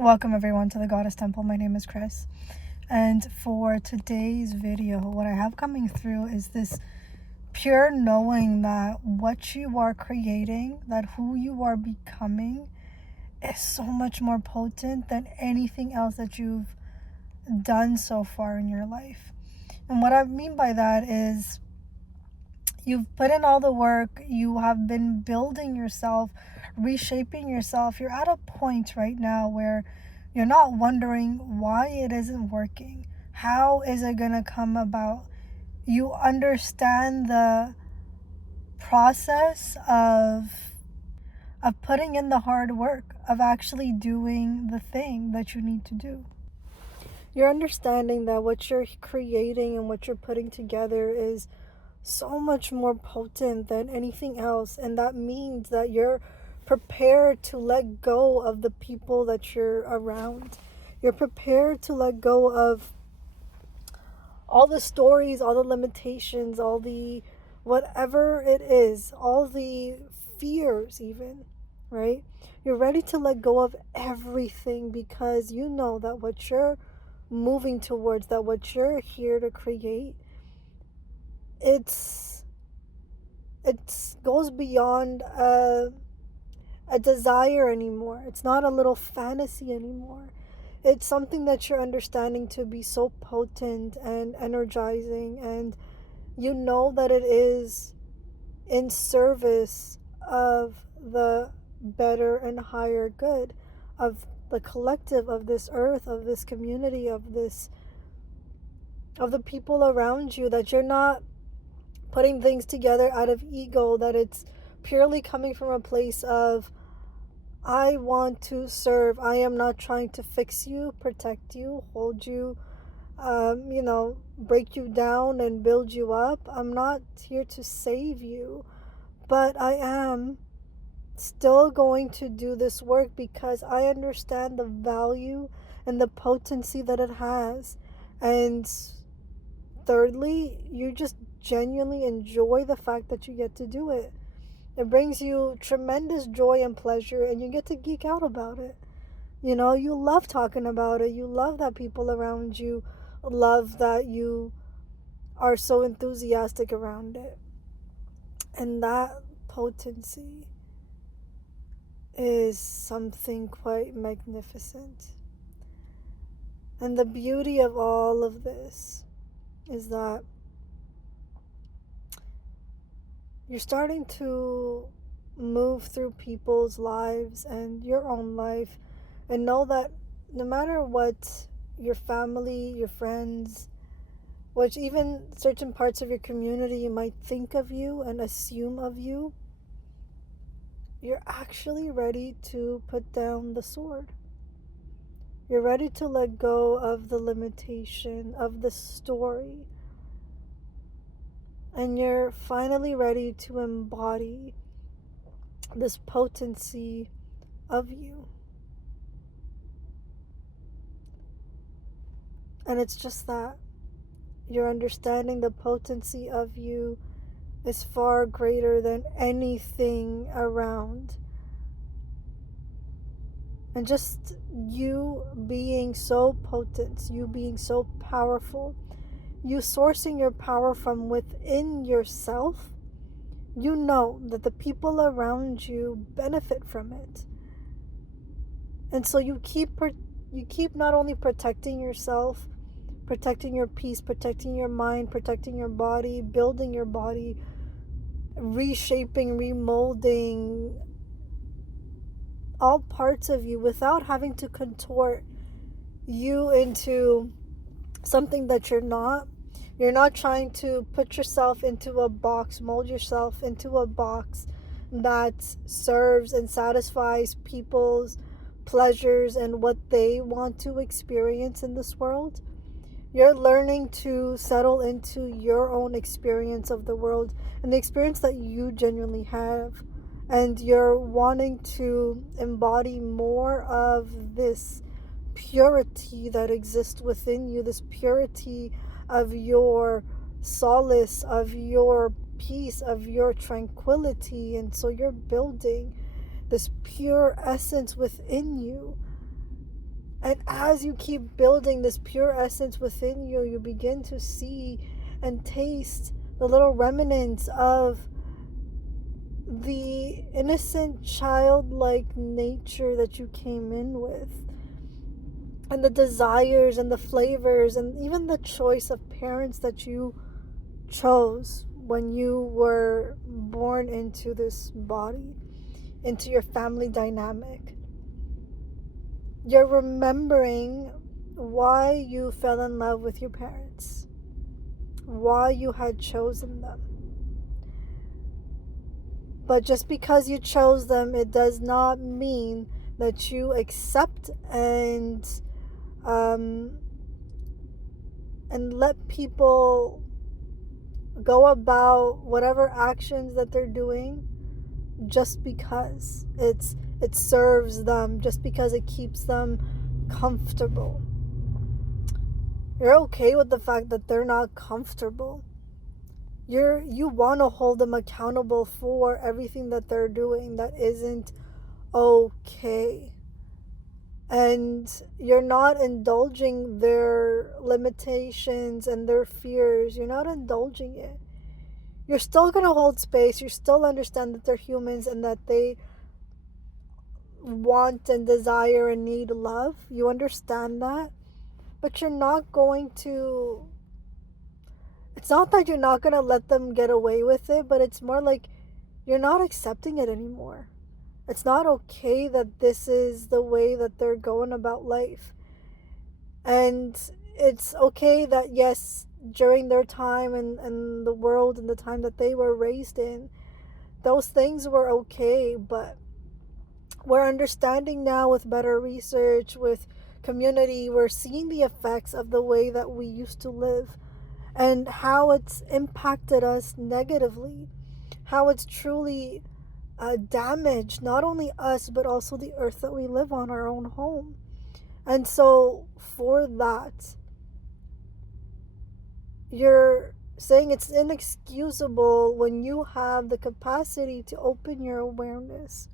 Welcome everyone to the Goddess Temple. My name is Chris. And for today's video, what I have coming through is this pure knowing that what you are creating, that who you are becoming, is so much more potent than anything else that you've done so far in your life. And what I mean by that is you've put in all the work, you have been building yourself, reshaping yourself. You're at a point right now where you're not wondering why it isn't working. How is it going to come about? You understand the process of putting in the hard work, of actually doing the thing that you need to do. You're understanding that what you're creating and what you're putting together is so much more potent than anything else, and that means that you're prepared to let go of the people that you're around. You're prepared to let go of all the stories, all the limitations, all the whatever it is, all the fears even, right? You're ready to let go of everything because you know that what you're moving towards, that what you're here to create, it's goes beyond a desire anymore. It's not a little fantasy anymore. It's something that you're understanding to be so potent and energizing, and you know that it is in service of the better and higher good of the collective, of this earth, of this community, of the people around you, that you're not putting things together out of ego, that it's purely coming from a place of, I want to serve. I am not trying to fix you, protect you, hold you, break you down and build you up. I'm not here to save you, but I am still going to do this work because I understand the value and the potency that it has. And thirdly, you just genuinely enjoy the fact that you get to do it. It brings you tremendous joy and pleasure, and you get to geek out about it. You love talking about it. You love that people around you love that you are so enthusiastic around it. And that potency is something quite magnificent. And the beauty of all of this is that you're starting to move through people's lives and your own life, and know that no matter what your family, your friends, which even certain parts of your community might think of you and assume of you, you're actually ready to put down the sword. You're ready to let go of the limitation of the story. And you're finally ready to embody this potency of you. And it's just that you're understanding the potency of you is far greater than anything around. And just you being so potent, you being so powerful, you sourcing your power from within yourself, you know that the people around you benefit from it. And so you keep not only protecting yourself, protecting your peace, protecting your mind, protecting your body, building your body, reshaping, remolding all parts of you without having to contort you into something that you're not. You're not trying to put yourself into a box, mold yourself into a box that serves and satisfies people's pleasures and what they want to experience in this world. You're learning to settle into your own experience of the world and the experience that you genuinely have. And you're wanting to embody more of this purity that exists within you, this purity of your solace, of your peace, of your tranquility. And so you're building this pure essence within you. And as you keep building this pure essence within you, you begin to see and taste the little remnants of the innocent childlike nature that you came in with, and the desires and the flavors and even the choice of parents that you chose when you were born into this body, into your family dynamic. You're remembering why you fell in love with your parents, why you had chosen them. But just because you chose them, it does not mean that you accept and let people go about whatever actions that they're doing just because it serves them, just because it keeps them comfortable. You're okay with the fact that they're not comfortable. You want to hold them accountable for everything that they're doing that isn't okay. And you're not indulging their limitations and their fears. You're not indulging it. You're still going to hold space. You still understand that they're humans and that they want and desire and need love. You understand that. But you're not going to... It's not that you're not going to let them get away with it, but it's more like you're not accepting it anymore. It's not okay that this is the way that they're going about life. And it's okay that, yes, during their time and the world and the time that they were raised in, those things were okay, but we're understanding now with better research, with community, we're seeing the effects of the way that we used to live and how it's impacted us negatively, how it's truly damaged not only us but also the earth that we live on, our own home. And so for that, you're saying it's inexcusable when you have the capacity to open your awareness.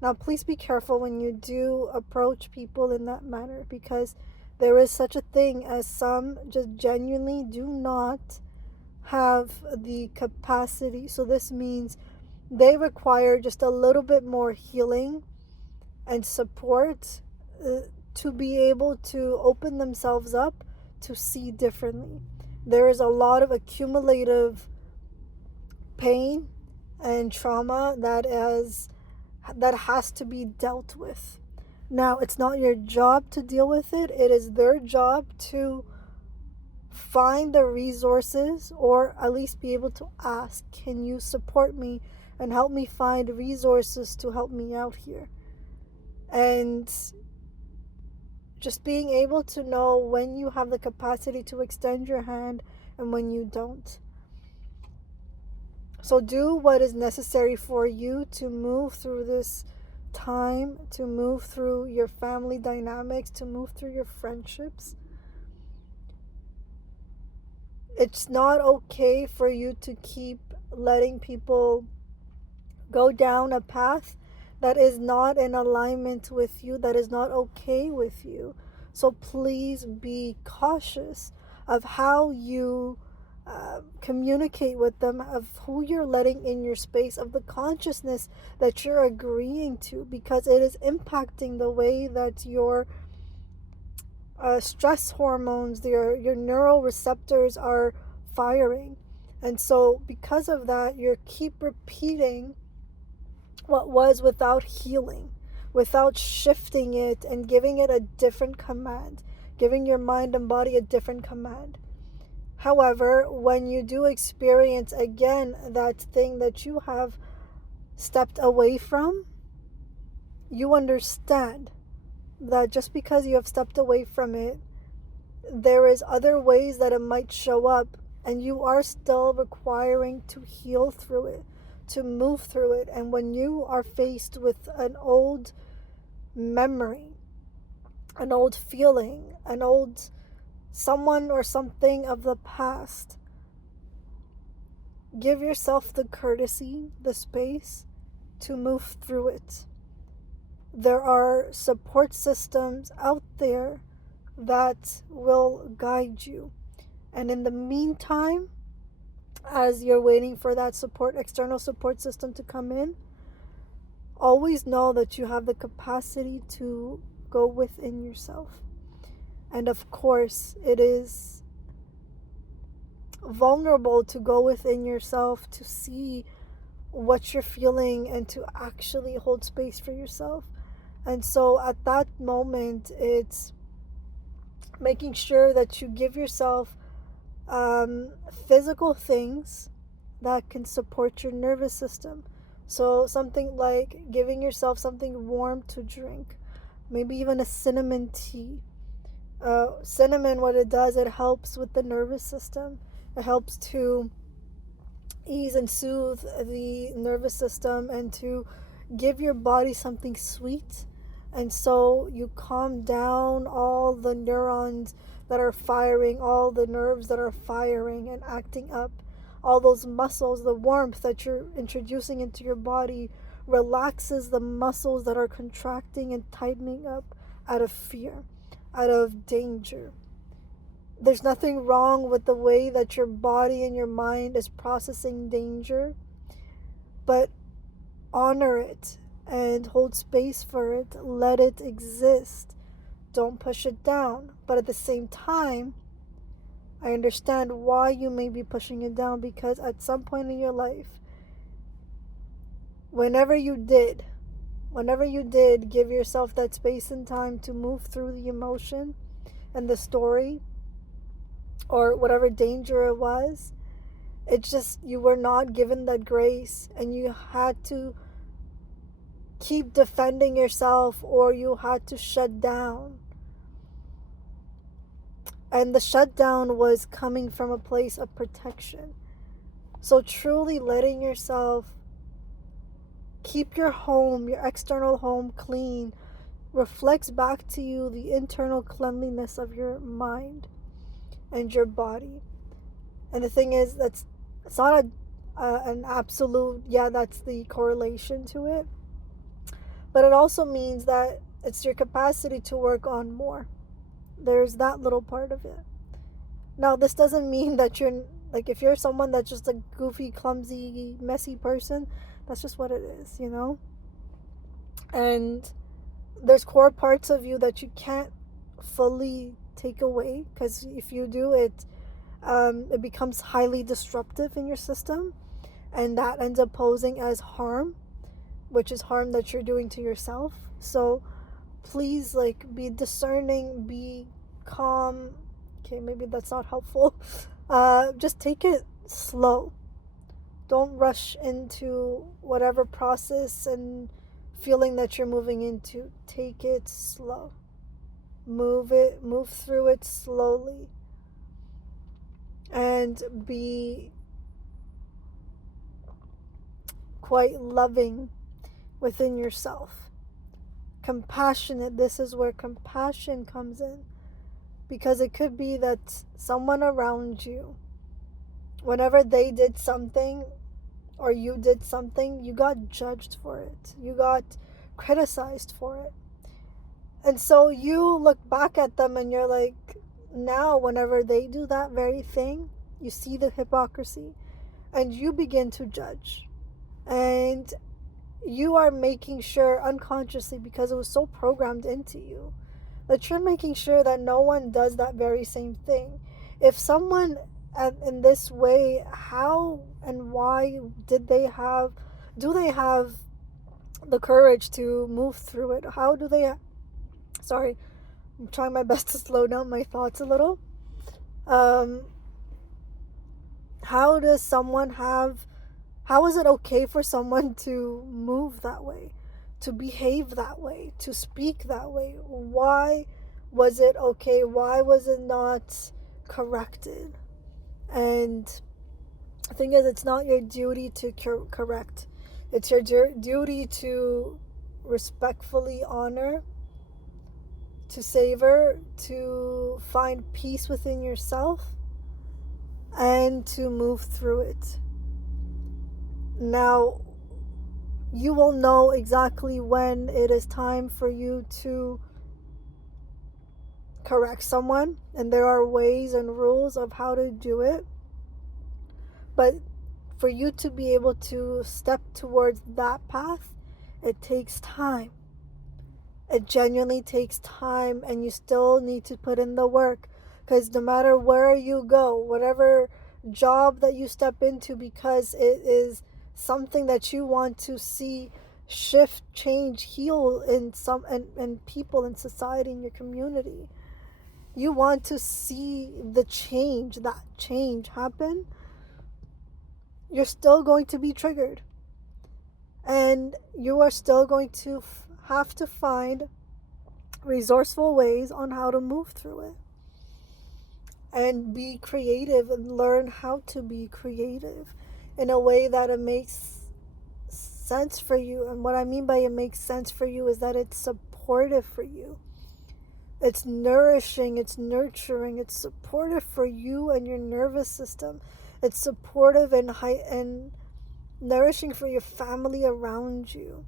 Now, please be careful when you do approach people in that manner, because there is such a thing as some just genuinely do not have the capacity. So this means they require just a little bit more healing and support to be able to open themselves up to see differently. There is a lot of accumulative pain and trauma that has to be dealt with. Now, it's not your job to deal with it. It is their job to find the resources, or at least be able to ask, can you support me and help me find resources to help me out here? And just being able to know when you have the capacity to extend your hand and when you don't. So do what is necessary for you to move through this time, to move through your family dynamics, to move through your friendships. It's not okay for you to keep letting people go down a path that is not in alignment with you, that is not okay with you. So please be cautious of how you communicate with them, of who you're letting in your space, of the consciousness that you're agreeing to, because it is impacting the way that your stress hormones, your neural receptors are firing. And so because of that, you keep repeating what was without healing, without shifting it and giving it a different command, giving your mind and body a different command. However, when you do experience again that thing that you have stepped away from, you understand that just because you have stepped away from it, there is other ways that it might show up, and you are still requiring to heal through it, to move through it. And when you are faced with an old memory, an old feeling, an old someone or something of the past, give yourself the courtesy, the space to move through it. There are support systems out there that will guide you. And in the meantime, as you're waiting for that external support system to come in, always know that you have the capacity to go within yourself. And of course, it is vulnerable to go within yourself, to see what you're feeling, and to actually hold space for yourself. And so at that moment, it's making sure that you give yourself physical things that can support your nervous system. So something like giving yourself something warm to drink, maybe even a cinnamon tea. Cinnamon, what it does, it helps with the nervous system. It helps to ease and soothe the nervous system and to give your body something sweet. And so you calm down all the neurons that are firing, all the nerves that are firing and acting up, all those muscles. The warmth that you're introducing into your body relaxes the muscles that are contracting and tightening up out of fear, out of danger. There's nothing wrong with the way that your body and your mind is processing danger, but honor it and hold space for it. Let it exist. Don't push it down. But at the same time, I understand why you may be pushing it down, because at some point in your life, whenever you did give yourself that space and time to move through the emotion and the story or whatever danger it was, it's just you were not given that grace, and you had to keep defending yourself, or you had to shut down. And the shutdown was coming from a place of protection. So truly letting yourself keep your home, your external home clean, reflects back to you the internal cleanliness of your mind and your body. And the thing is, it's not an absolute, that's the correlation to it. But it also means that it's your capacity to work on more. There's that little part of it. Now, this doesn't mean that you're, like, if you're someone that's just a goofy, clumsy, messy person, that's just what it is, you know? And there's core parts of you that you can't fully take away, because if you do, it becomes highly disruptive in your system, and that ends up posing as harm, which is harm that you're doing to yourself. So please, like, be discerning, be calm. Okay, maybe that's not helpful. Just take it slow. Don't rush into whatever process and feeling that you're moving into. Take it slow. Move through it slowly. And be quite loving within yourself. Compassionate. This is where compassion comes in. Because it could be that someone around you, whenever they did something or you did something, you got judged for it. You got criticized for it. And so you look back at them and you're like, now whenever they do that very thing, you see the hypocrisy and you begin to judge. And you are making sure unconsciously, because it was so programmed into you, that you're making sure that no one does that very same thing. If someone in this way, how and why do they have the courage to move through it? How do they, sorry, I'm trying my best to slow down my thoughts a little. How is it okay for someone to move that way, to behave that way, to speak that way? Why was it okay? Why was it not corrected? And the thing is, it's not your duty to correct. It's your duty to respectfully honor, to savor, to find peace within yourself, and to move through it. Now, You will know exactly when it is time for you to correct someone, and there are ways and rules of how to do it. But for you to be able to step towards that path, it takes time. It genuinely takes time, and you still need to put in the work, because no matter where you go, whatever job that you step into, because it is something that you want to see shift, change, heal in some and people in society, in your community, you want to see that change happen, you're still going to be triggered, and you are still going to have to find resourceful ways on how to move through it, and be creative and learn how to be creative in a way that it makes sense for you. And what I mean by it makes sense for you is that it's supportive for you. It's nourishing, it's nurturing, it's supportive for you and your nervous system. It's supportive and nourishing for your family around you.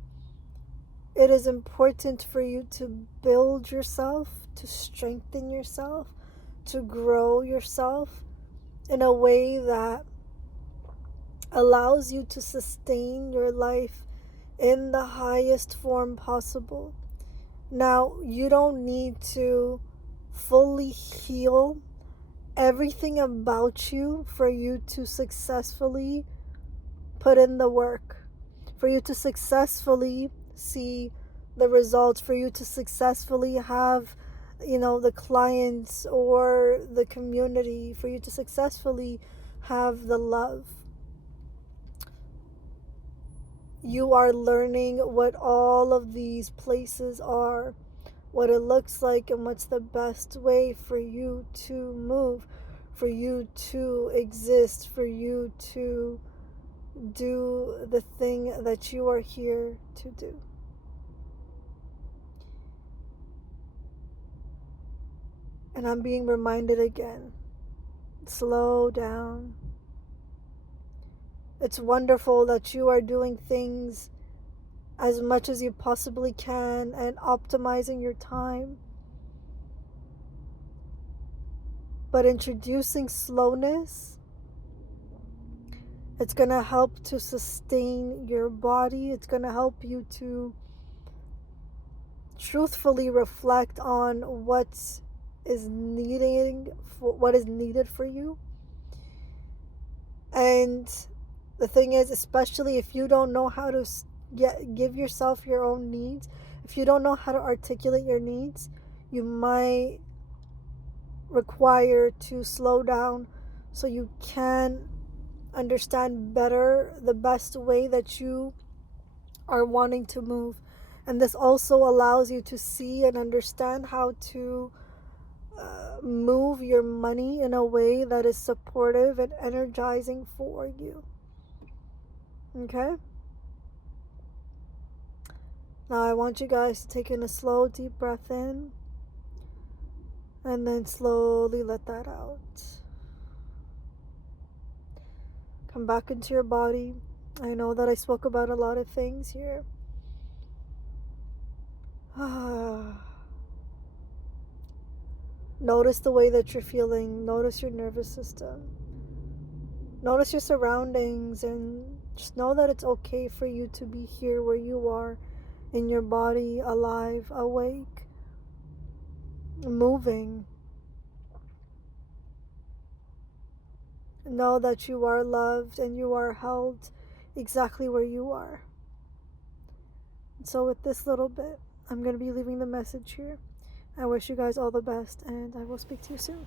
It is important for you to build yourself, to strengthen yourself, to grow yourself in a way that allows you to sustain your life in the highest form possible. Now, you don't need to fully heal everything about you for you to successfully put in the work, for you to successfully see the results, for you to successfully have, the clients or the community, for you to successfully have the love. You are learning what all of these places are, what it looks like, and what's the best way for you to move, for you to exist, for you to do the thing that you are here to do. And I'm being reminded again, slow down. It's wonderful that you are doing things as much as you possibly can and optimizing your time. But introducing slowness, it's going to help to sustain your body. It's going to help you to truthfully reflect on what is needed for you. And the thing is, especially if you don't know how to give yourself your own needs, if you don't know how to articulate your needs, you might require to slow down so you can understand better the best way that you are wanting to move. And this also allows you to see and understand how to move your money in a way that is supportive and energizing for you. Okay? Now I want you guys to take in a slow, deep breath in, and then slowly let that out. Come back into your body. I know that I spoke about a lot of things here. Notice the way that you're feeling. Notice your nervous system. Notice your surroundings, and just know that it's okay for you to be here where you are, in your body, alive, awake, moving. Know that you are loved and you are held exactly where you are. So with this little bit, I'm going to be leaving the message here. I wish you guys all the best, and I will speak to you soon.